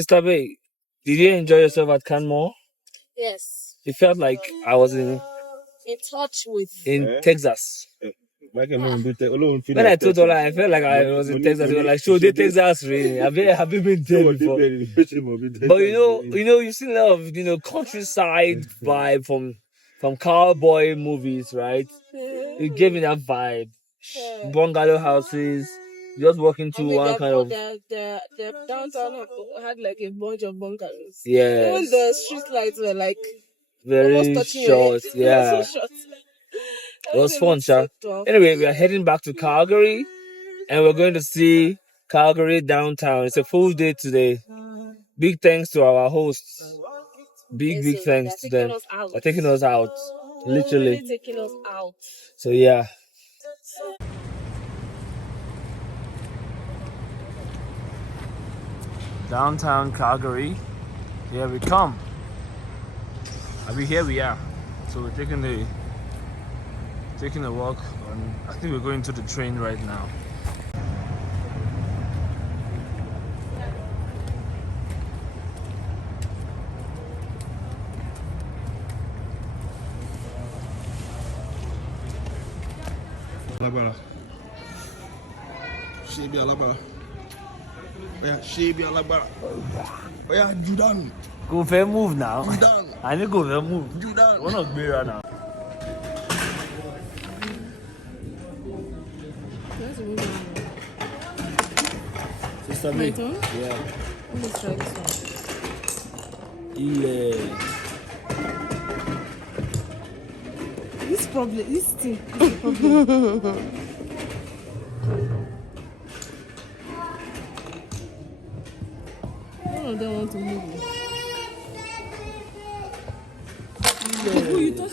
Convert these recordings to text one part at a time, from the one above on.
Sister Bay, did you enjoy yourself at Canmore? Yes. It felt like I was in touch with Texas. When I told Ola, I felt like I was in Texas. They were like, "Show they Texas rain. Have you been there before?" But you see a lot of countryside vibe from cowboy movies, right? It gave me that vibe. Bungalow houses, just walking through one kind of. The downtown had like a bunch of bungalows. Yes. Even the street lights were like very short. Yeah. so short. It was fun, Sha. Anyway, we are heading back to Calgary, and we're going to see Calgary downtown. It's a full day today. Big thanks to our hosts. Big thanks to them. They're taking us out. Literally. Really taking us out. So, yeah. Downtown Calgary. Here we come. Here we are. So we're taking a walk. I think we're going to the train right now. Alabara. Shebi Alabara. Yeah, Shebi Alabara. Oh yeah, Judan. Go for a move now. Judan. I need to go for a move. Judan. We're not beer right now. Sister My me. turn? Yeah. Let me try this one. Yeah. This thing is a problem. None of them want to move. Who you touch?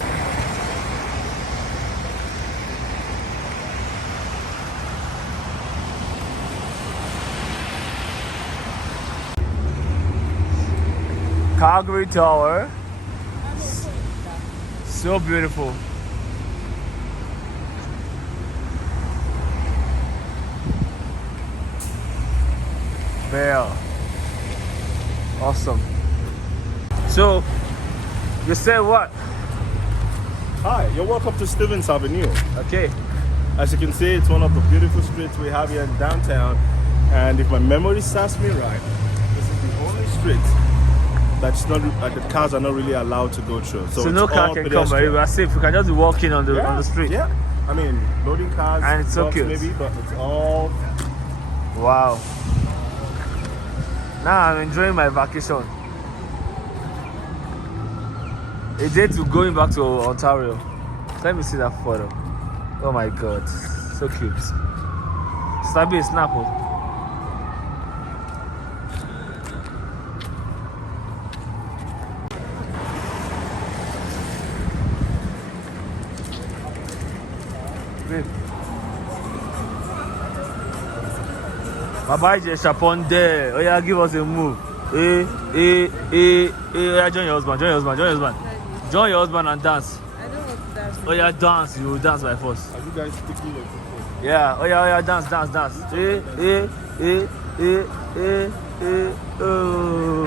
Calgary Tower. So beautiful. Bell. Awesome. So, you said what? Hi, you're welcome to Stevens Avenue. Okay. As you can see, it's one of the beautiful streets we have here in downtown. And if my memory serves me right, this is the only street that's not the cars are not really allowed to go through. So no car can come, right? We are safe. We can just be walking on the street. Yeah. I mean, loading cars, and it's so cute. Maybe, but it's all. Wow. Now I'm enjoying my vacation. A day to going back to Ontario. Let me see that photo. Oh my god, so cute. Stabby snap. Baba is Chapon there. Oh yeah, give us a move. Yeah, join your husband and dance. I don't want to dance. Oh yeah, dance. You will dance by force. Are you guys sticking your Yeah. Oh yeah, dance. Oh.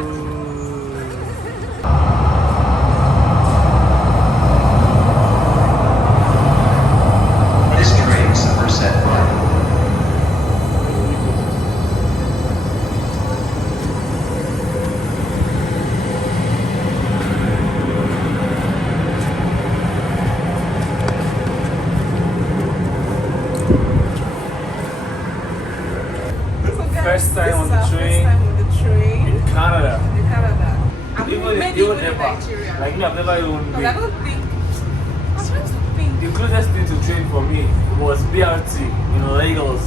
This train Somerset Line. First time on the train in Canada. Even ever. Like me, I've never even been. I don't think. I'm trying to think. The closest thing to train for me was BRT in Lagos.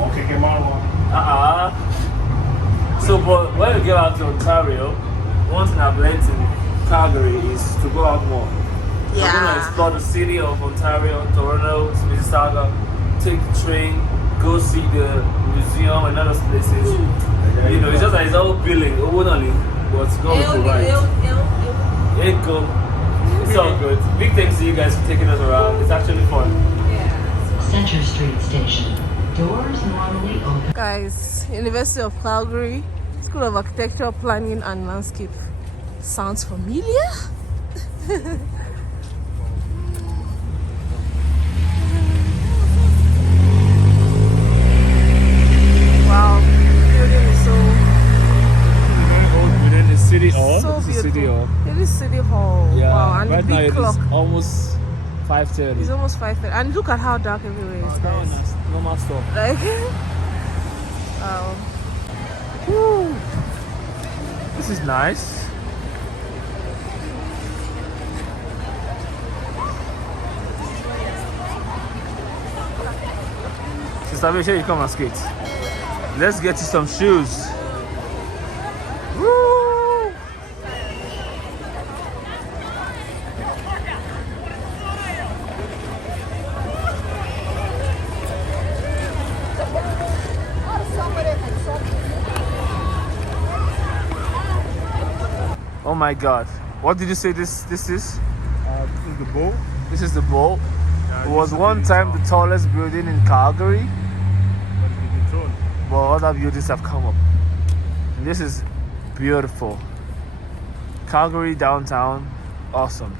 Okay, Canmore. So, but when we get out to Ontario, one thing I've learned in Calgary is to go out more. Yeah. I'm going to explore the city of Ontario, Toronto, Mississauga, take the train, go see the museum and other places. It's just like it's all billing, only what's going to provide. It's all good. Big thanks to you guys for taking us around. It's actually fun. Yeah. Center Street Station. Doors normally open. Guys, University of Calgary. School of Architecture, Planning and Landscape. Sounds familiar? Wow, the building is so Within the city hall. so It's the beautiful. city hall. It is City Hall. Yeah. Wow, and right the now big it clock. is almost 5:30. It's almost 5:30. And look at how dark everywhere is, That one guys. is normal stuff. Like, woo. This is nice. Sister, make sure you come and skate. Let's get you some shoes. Woo! Oh my God! What did you say this is? This is the bowl. This is the bowl. Yeah, It was used to one be time the tallest building in Calgary, but it's been thrown. but other buildings have come up. And this is beautiful. Calgary downtown, awesome.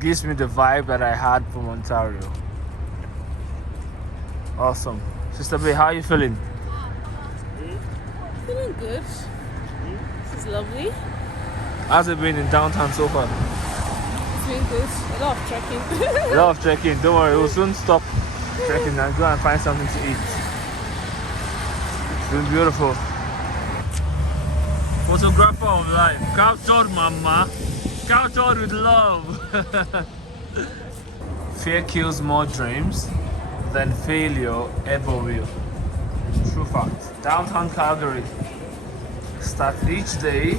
Gives me the vibe that I had from Ontario. Awesome. Sister B, how are you feeling? Feeling good. This is lovely. How's it been in downtown so far? It's been good. A lot of trekking. A lot of trekking. Don't worry, we'll soon stop trekking and go and find something to eat. It's been beautiful. Photographer of life. Captured, mama. Captured with love. Fear kills more dreams than failure ever will. True fact. Downtown Calgary. Start each day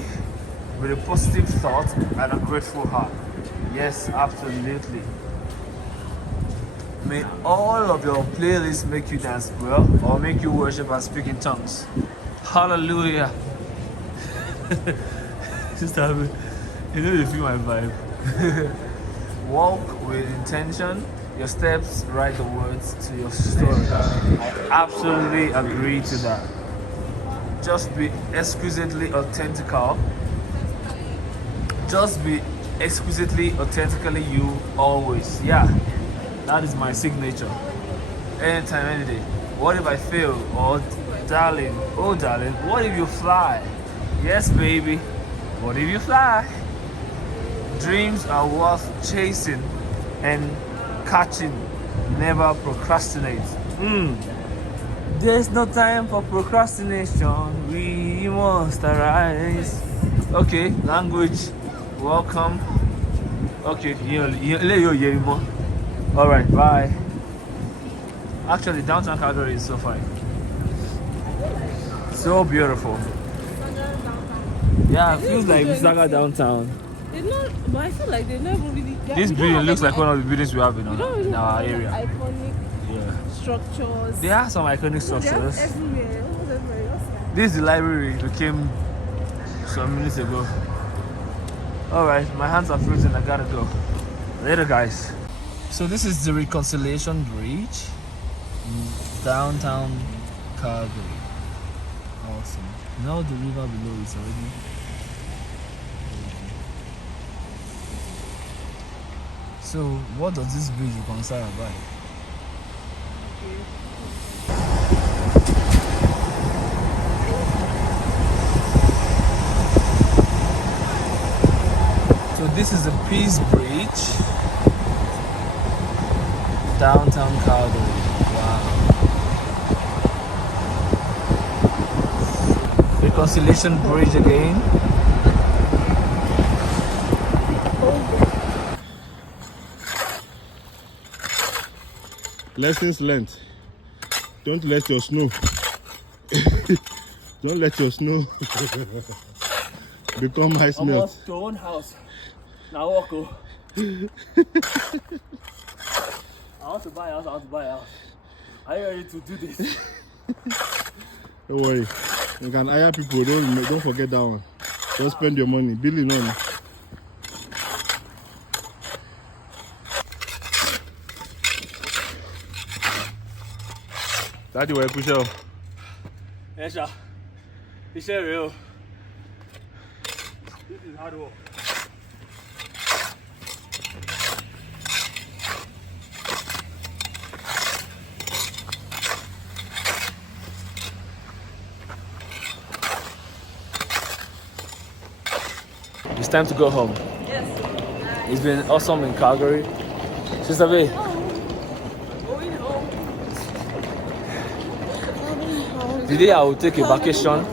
with a positive thought and a grateful heart. Yes, absolutely. May all of your playlists make you dance well or make you worship and speak in tongues. Hallelujah. Sister, you know you feel my vibe. Walk with intention. Your steps write the words to your story. I absolutely agree to that. Just be exquisitely authentical. Just be exquisitely authentically you always. Yeah, that is my signature. Anytime, any day. What if I fail? Or darling, oh darling, what if you fly? Yes, baby. What if you fly? Dreams are worth chasing and catching. Never procrastinate. There's no time for procrastination. We must arise. Okay, language. Welcome. Okay, all right, bye. Actually, downtown Calgary is so fine. So beautiful. Yeah, it feels like Saga downtown. They're not, but I feel like they never really. This building looks like one of the buildings we have We don't really in our have area. iconic Yeah. structures. There are some iconic They're structures. everywhere. Almost everywhere. This is the library we came some minutes ago. Alright, my hands are frozen, I gotta go. Later, guys. So this is the Reconciliation Bridge in downtown Calgary. Awesome. Now the river below is already. So what does this bridge reconcile by? So this is the Peace Bridge, downtown Calgary. Wow. Reconciliation Bridge again. Lessons learned. Don't let your snow. Don't let your snow become ice melt. Almost your own house. Now walk. I want to buy a house. Are you ready to do this? Don't worry. You can hire people. Don't forget that one. Don't spend your money. Billy money. Daddy, where push up? Yes, sir. It's real. This is hard work. It's time to go home. Yes. It's been awesome in Calgary. Sister B. Going home. Today I will take a vacation.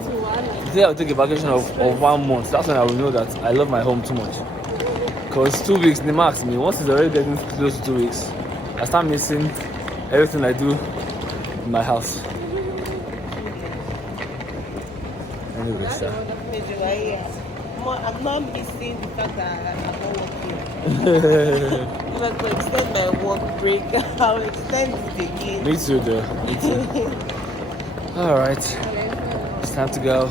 Today I will take a vacation of 1 month. That's when I will know that I love my home too much. Because 2 weeks, the max me. Once it's already getting close to 2 weeks, I start missing everything I do in my house. Anyway, sir. I'm not missing the fact that I'm not working. If I could extend my work break, I'll extend it again. Me too, though. Me too. All right, it's time to go.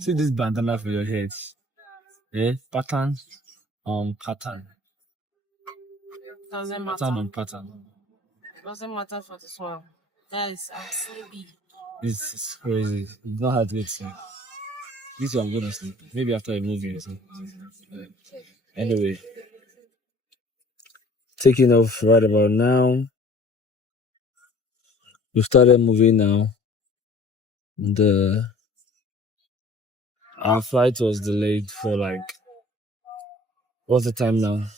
See this bandana for your head. Eh? Pattern on pattern. Doesn't Pattern matter. on pattern. Doesn't matter for this one. Guys, I'm sleepy. This is crazy. You don't have to get sleep. This one I'm gonna sleep. Maybe after a movie or something. Anyway. Taking off right about now. We started moving now. Our flight was delayed for what's the time now?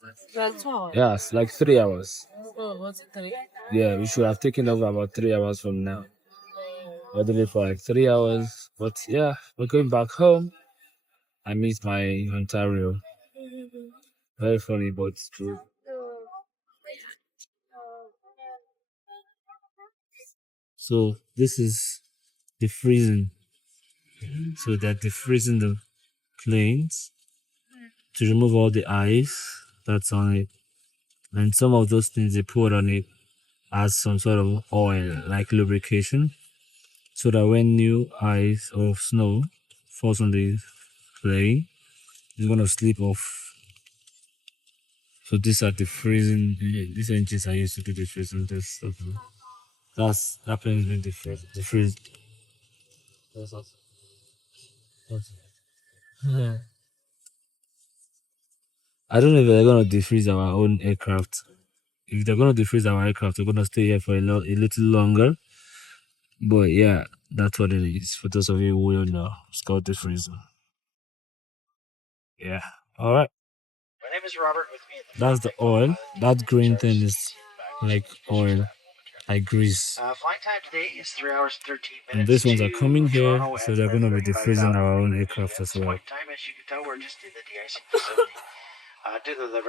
Like 12. Yeah, it's like 3 hours. Oh, what's it, 3? Yeah, we should have taken off about 3 hours from now. We're delayed for like 3 hours. But yeah, we're going back home. I miss my Ontario. Very funny, but it's true. So this is defreezing. So they're defreezing the planes to remove all the ice that's on it. And some of those things they put on it as some sort of oil, like lubrication, so that when new ice or snow falls on the plane, it's gonna slip off. So these are the freezing. These engines are used to do the freezing. This stuff. That plane is being defreezed. That's awesome. I don't know if they're gonna defreeze our own aircraft. If they're gonna defreeze our aircraft, we're gonna stay here for a little longer. But yeah, that's what it is. For those of you who don't know, it's called defreezing. Yeah. All right. My name is Robert with me. That's the oil. That green thing is like oil, like grease. Flight time today is 3 hours 13 minutes. And these ones are coming here, Toronto so and they're gonna be 35,000 defreezing our own aircraft as well. Flight time, as you can tell, we're just in the de-icing facility. Due to the